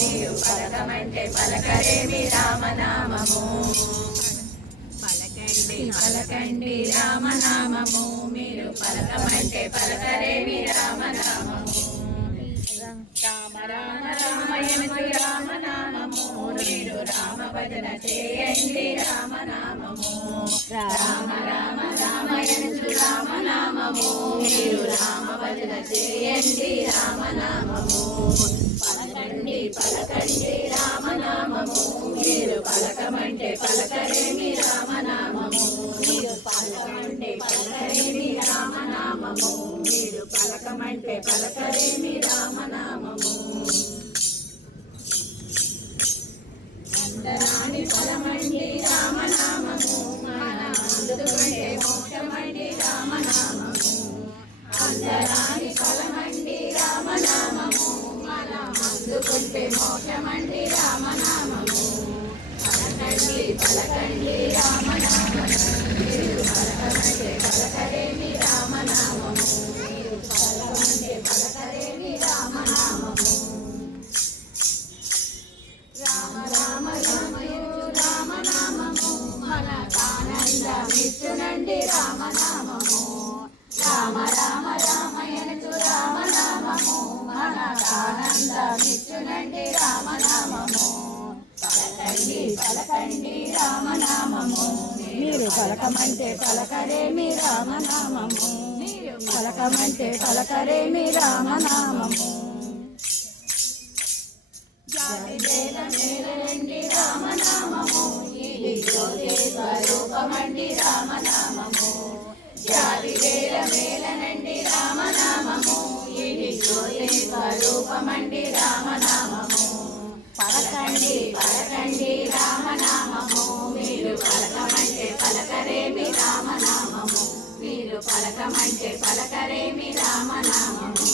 నీవు పలకమంటే పలకరేమి రామనామము. పలకండి పలకండి రామనామము, మీరు పలకమంటే పలకరేమి రామనామము. రామ రామ రామయనుచు రామనామము, మీరు రామ భజన చేయండి రామనామము. రామ రామ రామయనుచు రామనామము, మీరు రామ భజన చేయండి రామనామము. పలకండి పలకండి రామనామము, మీరు పలకమంటే పలకరేమి రామనామము. మీరు పలకమంటే పలకరేమి రామనామము, మీరు పలకమంటే పలకరేమి రామనామము. అందరాని ఫలమండి రామనామము, మన అందుకుంటే మోక్షమండి రామనామము. అందరాని ఫలమండి రామనామము, మన అందుకుంటే మోక్షమండి రామనామము. పలకండి పలకండి రామనామము, మీరు పలకమంటే పలకరేమి రామనామము. మీరు పలకమంటే పలకరేమి రామనామము. రామ రామ రామయు రామనామము, మనకానందమిచ్చునండి రామనామము. రామ రామ రామయనుచు రామనామము, మనకానందమిచ్చునండి రామనామము. పలకండి పలకండి రామనామము, మీరు పలకమంటే పలకరేమి రామనామము. మీరు పలకమంటే పలకరేమి రామనామము. జాతి వేల మేలండి రామనామము, ఇది జ్యోతి స్వరూపమండి రామనామము. జాతి వేల మేలనండి రామనామము, ఇది జ్యోతి స్వరూపమండి రామనామము. పలకండి పలకండి రామనామము, మీరు పలకమంటే పలకరేమి రామనామము. మీరు పలకమంటే పలకరేమి రామనామము.